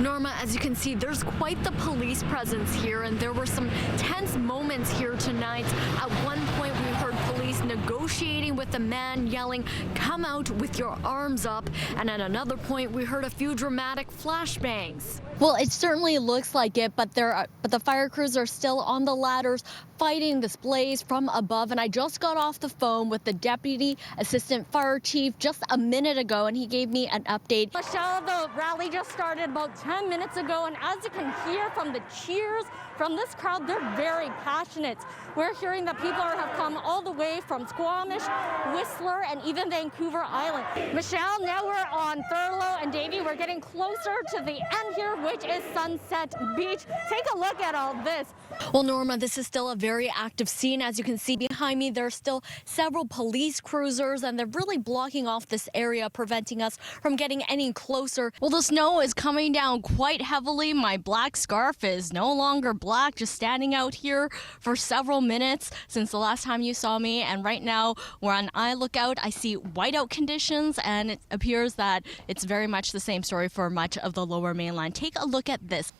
Norma, as you can see, there's quite the police presence here, and there were some tense moments here tonight. At one point, we heard police negotiating with the man, yelling, "Come out with your arms up." And at another point, we heard a few dramatic flashbangs. Well, it certainly looks like it, but the fire crews are still on the ladders fighting this blaze from above. And I just got off the phone with the Deputy Assistant Fire Chief just a minute ago, and he gave me an update. Michelle, the rally just started about 10 minutes ago, and as you can hear from the cheers from this crowd, they're very passionate. We're hearing that people have come all the way from Squamish, Whistler, and even Vancouver Island. Michelle, now we're on Thurlow and Davie. We're getting closer to the end here, which is Sunset Beach. Take a look at all this. Well, Norma, this is still a very active scene. As you can see behind me, there's still several police cruisers, and they're really blocking off this area, preventing us from getting any closer. Well, the snow is coming down quite heavily. My black scarf is no longer black, just standing out here for several minutes since the last time you saw me. And right now, we're on eye lookout. I see whiteout conditions, and it appears that it's very much the same story for much of the Lower Mainland. Take a look at this.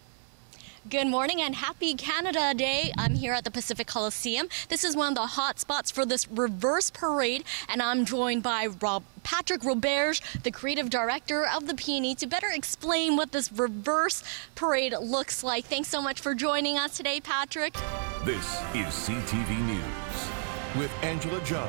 Good morning and happy Canada Day. I'm here at the Pacific Coliseum. This is one of the hot spots for this reverse parade, and I'm joined by Patrick Roberge, the creative director of the PNE, to better explain what this reverse parade looks like. Thanks so much for joining us today, Patrick. This is CTV News with Angela Jung.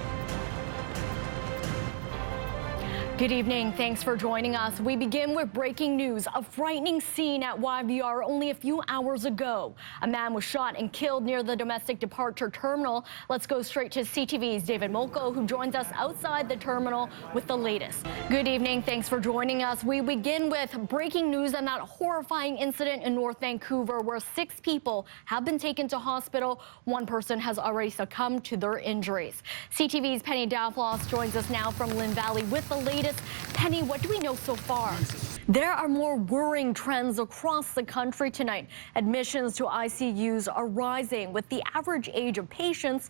Good evening. Thanks for joining us. We begin with breaking news. A frightening scene at YVR only a few hours ago. A man was shot and killed near the domestic departure terminal. Let's go straight to CTV's David Molko, who joins us outside the terminal with the latest. Good evening. Thanks for joining us. We begin with breaking news on that horrifying incident in North Vancouver where 6 people have been taken to hospital. One person has already succumbed to their injuries. CTV's Penny Daflos joins us now from Lynn Valley with the latest. Penny, what do we know so far? There are more worrying trends across the country tonight. Admissions to ICUs are rising, with the average age of patients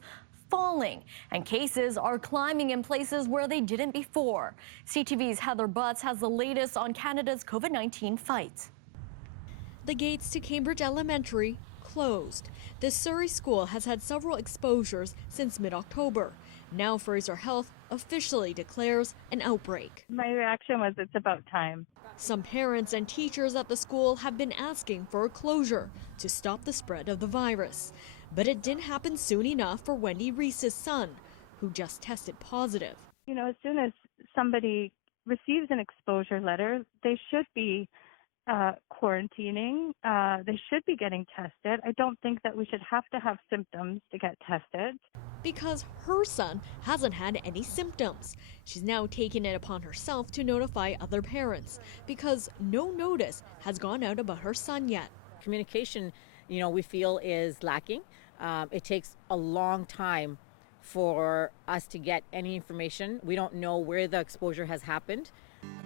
falling, and cases are climbing in places where they didn't before. CTV's Heather Butts has the latest on Canada's COVID-19 fight. The gates to Cambridge Elementary closed. The Surrey school has had several exposures since mid-October. Now Fraser Health officially declares an outbreak. My reaction was, it's about time. Some parents and teachers at the school have been asking for a closure to stop the spread of the virus. But it didn't happen soon enough for Wendy Reese's son, who just tested positive. You know, as soon as somebody receives an exposure letter, they should be quarantining. They should be getting tested. I don't think that we should have to have symptoms to get tested. Because her son hasn't had any symptoms. She's now taken it upon herself to notify other parents because no notice has gone out about her son yet. Communication, we feel is lacking. It takes a long time for us to get any information. We don't know where the exposure has happened.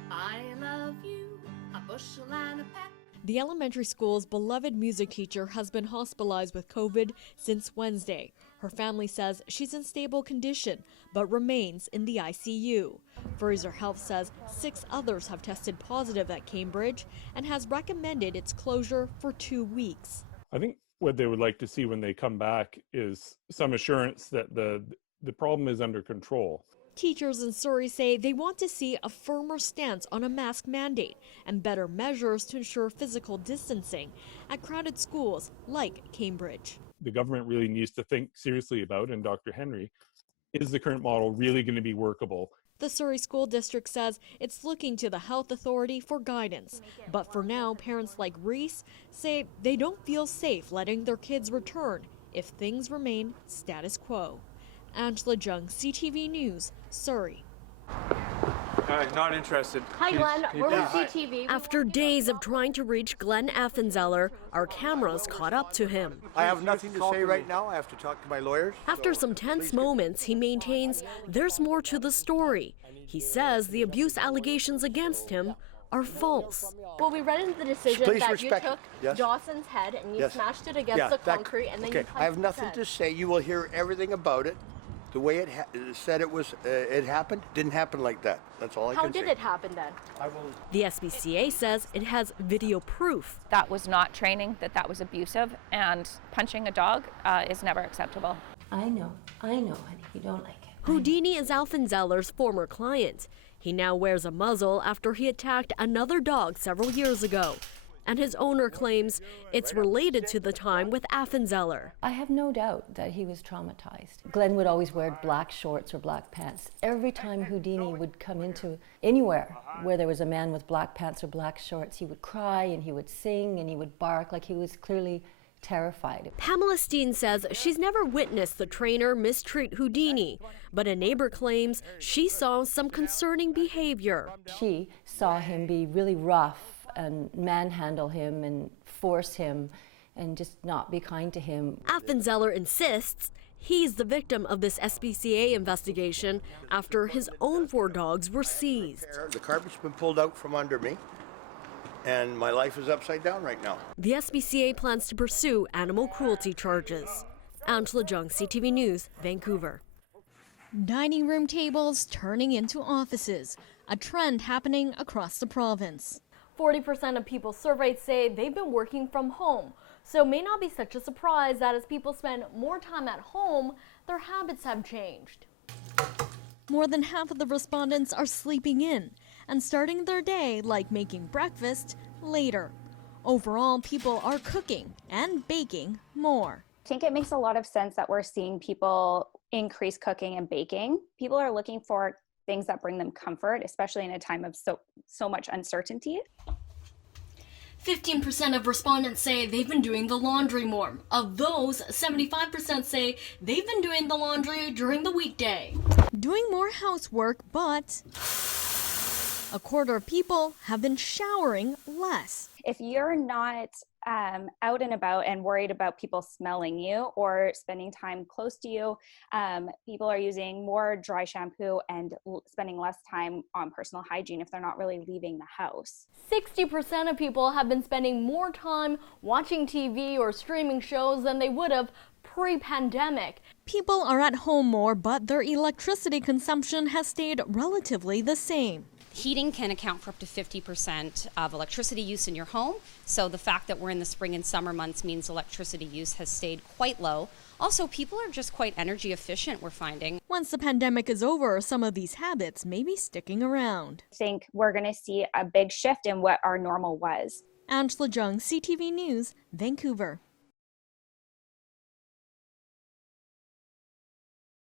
I love you, a bushel and a peck. The elementary school's beloved music teacher has been hospitalized with COVID since Wednesday. Her family says she's in stable condition, but remains in the ICU. Fraser Health says 6 others have tested positive at Cambridge and has recommended its closure for 2 weeks. I think what they would like to see when they come back is some assurance that the problem is under control. Teachers in Surrey say they want to see a firmer stance on a mask mandate and better measures to ensure physical distancing at crowded schools like Cambridge. The government really needs to think seriously about, and Dr. Henry, is the current model really going to be workable? The Surrey School District says it's looking to the health authority for guidance. But for now, parents like Reese say they don't feel safe letting their kids return if things remain status quo. Angela Jung, CTV News, Surrey. Not interested. Hi, Glenn. We're with CTV. After days of trying to reach Glenn Affenzeller, our cameras caught up to him. I have nothing to say right now. I have to talk to my lawyers. After some tense moments, he maintains there's more to the story. He says the abuse allegations against him are false. Well, we read in the decision Please that respect you took yes. Dawson's head and you Yes. smashed it against the concrete and then okay. you punched I have his nothing head. to say. You will hear everything about it The way it said it happened, didn't happen like that. That's all I can say. How did it happen then? The SPCA says it has video proof. That was not training, that was abusive, and punching a dog is never acceptable. I know, honey, you don't like it. Houdini is Alfenzeller's former client. He now wears a muzzle after he attacked another dog several years ago. And his owner claims it's related to the time with Affenzeller. I have no doubt that he was traumatized. Glenn would always wear black shorts or black pants. Every time Houdini would come into anywhere where there was a man with black pants or black shorts, he would cry and he would sing and he would bark like he was clearly terrified. Pamela Steen says she's never witnessed the trainer mistreat Houdini, but a neighbor claims she saw some concerning behavior. She saw him be really rough and manhandle him and force him and just not be kind to him. Affenzeller insists he's the victim of this SPCA investigation after his own 4 dogs were seized. The carpet's been pulled out from under me, and my life is upside down right now. The SPCA plans to pursue animal cruelty charges. Angela Jung, CTV News, Vancouver. Dining room tables turning into offices, a trend happening across the province. 40% of people surveyed say they've been working from home. So it may not be such a surprise that as people spend more time at home, their habits have changed. More than half of the respondents are sleeping in and starting their day, like making breakfast, later. Overall, people are cooking and baking more. I think it makes a lot of sense that we're seeing people increase cooking and baking. People are looking for things that bring them comfort, especially in a time of so much uncertainty. 15% of respondents say they've been doing the laundry more. Of those, 75% say they've been doing the laundry during the weekday. Doing more housework, but a quarter of people have been showering less. If you're not out and about and worried about people smelling you or spending time close to you, people are using more dry shampoo and spending less time on personal hygiene if they're not really leaving the house. 60% of people have been spending more time watching TV or streaming shows than they would have pre-pandemic. People are at home more, but their electricity consumption has stayed relatively the same. Heating can account for up to 50% of electricity use in your home. So the fact that we're in the spring and summer months means electricity use has stayed quite low. Also, people are just quite energy efficient, we're finding. Once the pandemic is over, some of these habits may be sticking around. I think we're going to see a big shift in what our normal was. Angela Jung, CTV News, Vancouver.